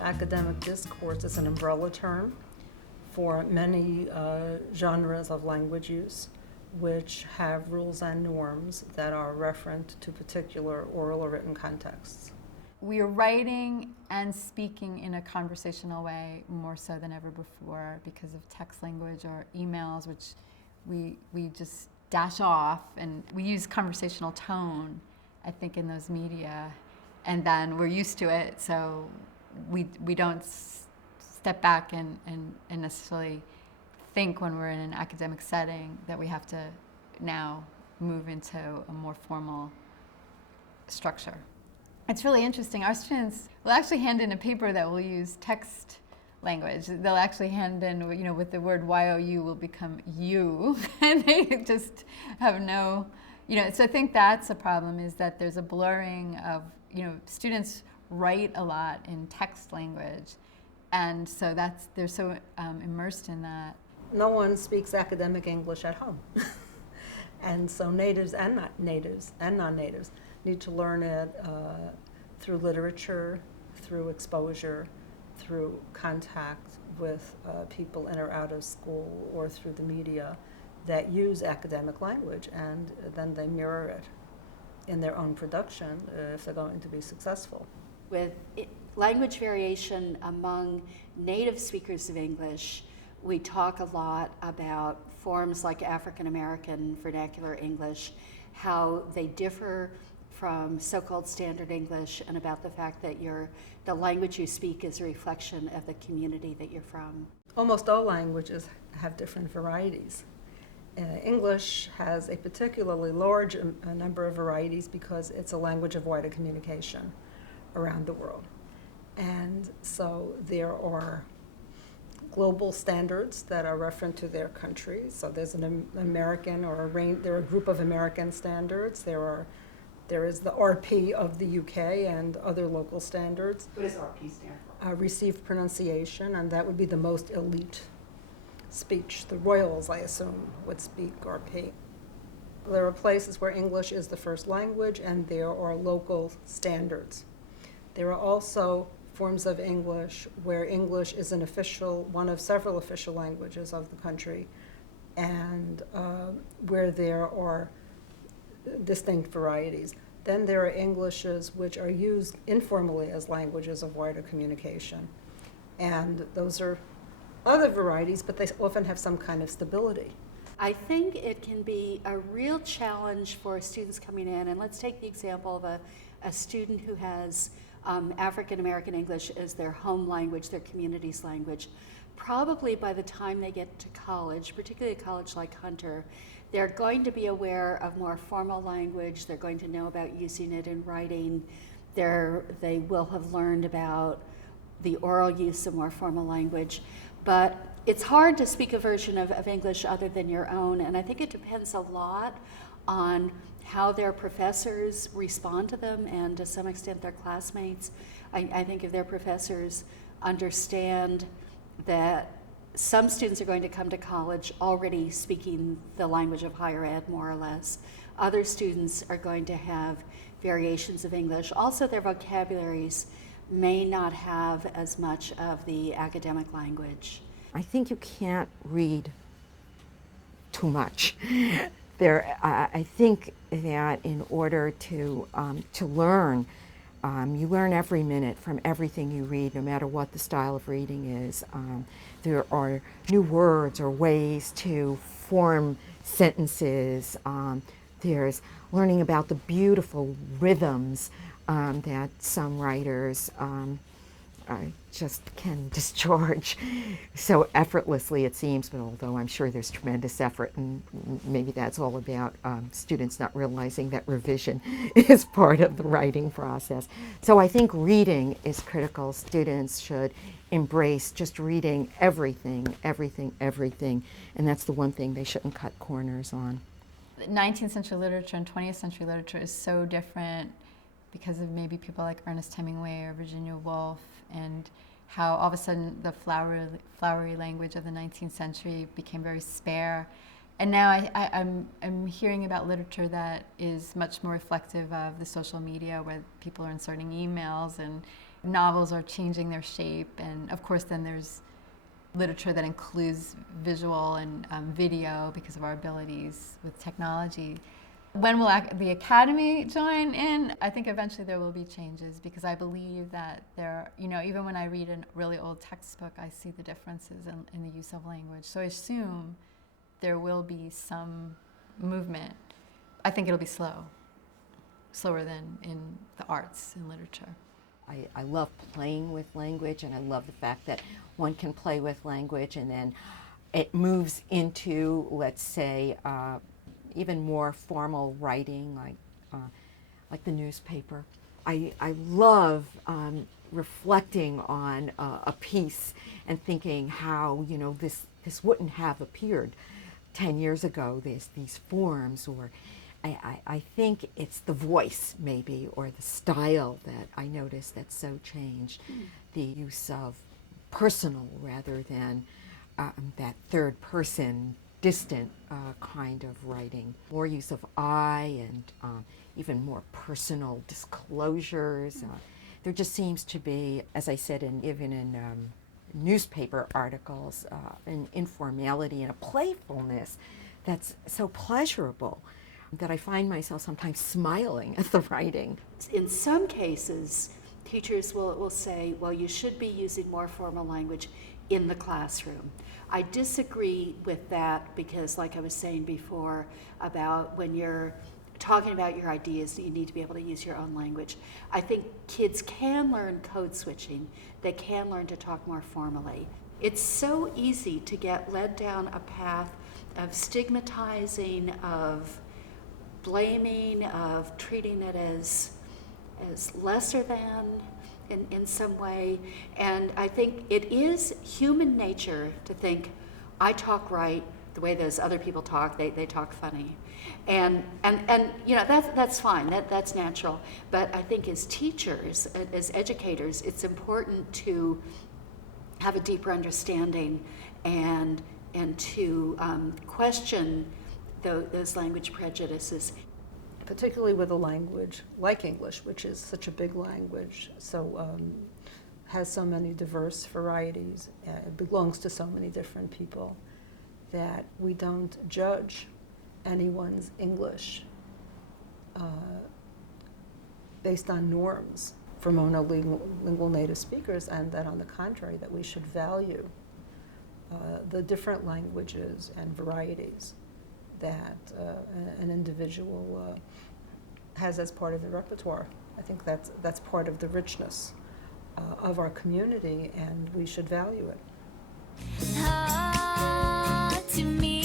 academic discourse is an umbrella term for many genres of language use, which have rules and norms that are referent to particular oral or written contexts. We are writing and speaking in a conversational way more so than ever before because of text language or emails, which we just dash off, and we use conversational tone, I think, in those media, and then we're used to it, so we don't step back and necessarily think when we're in an academic setting that we have to now move into a more formal structure. It's really interesting. Our students will actually hand in a paper that will use text language. They'll actually hand in, with the word YOU will become you, and they just have no, so I think that's a problem, is that there's a blurring of, students write a lot in text language, and so they're so immersed in that. No one speaks academic English at home. And so natives and non-natives need to learn it through literature, through exposure, through contact with people in or out of school, or through the media that use academic language, and then they mirror it in their own production if they're going to be successful. With language variation among native speakers of English, we talk a lot about forms like African American vernacular English, how they differ from so-called standard English, and about the fact that the language you speak is a reflection of the community that you're from. Almost all languages have different varieties. English has a particularly large number of varieties because it's a language of wider communication around the world. And so there are global standards that are referent to their country. So there's an American there are a group of American standards. There is the RP of the UK and other local standards. What does RP stand for? Received pronunciation, and that would be the most elite speech. The royals, I assume, would speak RP. There are places where English is the first language, and there are local standards. There are also forms of English where English is one of several official languages of the country, and where there are distinct varieties. Then there are Englishes which are used informally as languages of wider communication. And those are other varieties, but they often have some kind of stability. I think it can be a real challenge for students coming in, and let's take the example of a student who has African American English as their home language, their community's language. Probably by the time they get to college, particularly a college like Hunter, they're going to be aware of more formal language. They're going to know about using it in writing. They will have learned about the oral use of more formal language. But it's hard to speak a version of English other than your own, and I think it depends a lot on how their professors respond to them, and to some extent their classmates. I think if their professors understand that some students are going to come to college already speaking the language of higher ed, more or less. Other students are going to have variations of English. Also, their vocabularies may not have as much of the academic language. I think you can't read too much. I think that in order to learn, you learn every minute from everything you read, no matter what the style of reading is. There are new words or ways to form sentences. There's learning about the beautiful rhythms that some writers just can discharge so effortlessly, it seems, but although I'm sure there's tremendous effort, and maybe that's all about students not realizing that revision is part of the writing process. So I think reading is critical. Students should embrace just reading everything, and that's the one thing they shouldn't cut corners on. 19th century literature and 20th century literature is so different because of maybe people like Ernest Hemingway or Virginia Woolf, and how all of a sudden the flowery language of the 19th century became very spare. And now I'm hearing about literature that is much more reflective of the social media, where people are inserting emails and Novels are changing their shape, and of course then there's literature that includes visual and video because of our abilities with technology. When will the Academy join in? I think eventually there will be changes, because I believe that there, even when I read a really old textbook, I see the differences in the use of language. So I assume there will be some movement. I think it'll be slower than in the arts and literature. I love playing with language, and I love the fact that one can play with language and then it moves into, let's say, even more formal writing, like the newspaper. I love reflecting on a piece and thinking how this wouldn't have appeared 10 years ago. There's these forms, or I think it's the voice maybe, or the style that I notice that's so changed. The use of personal rather than that third person distant kind of writing. More use of I, and even more personal disclosures. There just seems to be, as I said, even in newspaper articles, an informality and a playfulness that's so pleasurable that I find myself sometimes smiling at the writing. In some cases, teachers will say, well, you should be using more formal language in the classroom. I disagree with that, because like I was saying before about when you're talking about your ideas, you need to be able to use your own language. I think kids can learn code switching. They can learn to talk more formally. It's so easy to get led down a path of stigmatizing, of blaming, of treating it as lesser than in some way. And I think it is human nature to think, I talk right the way those other people talk, they talk funny. And that's fine, that's natural. But I think as teachers, as educators, it's important to have a deeper understanding and to question those language prejudices. Particularly with a language like English, which is such a big language, so has so many diverse varieties, it belongs to so many different people, that we don't judge anyone's English based on norms for monolingual native speakers, and that on the contrary, that we should value the different languages and varieties that an individual has as part of their repertoire. I think that's part of the richness of our community, and we should value it. To me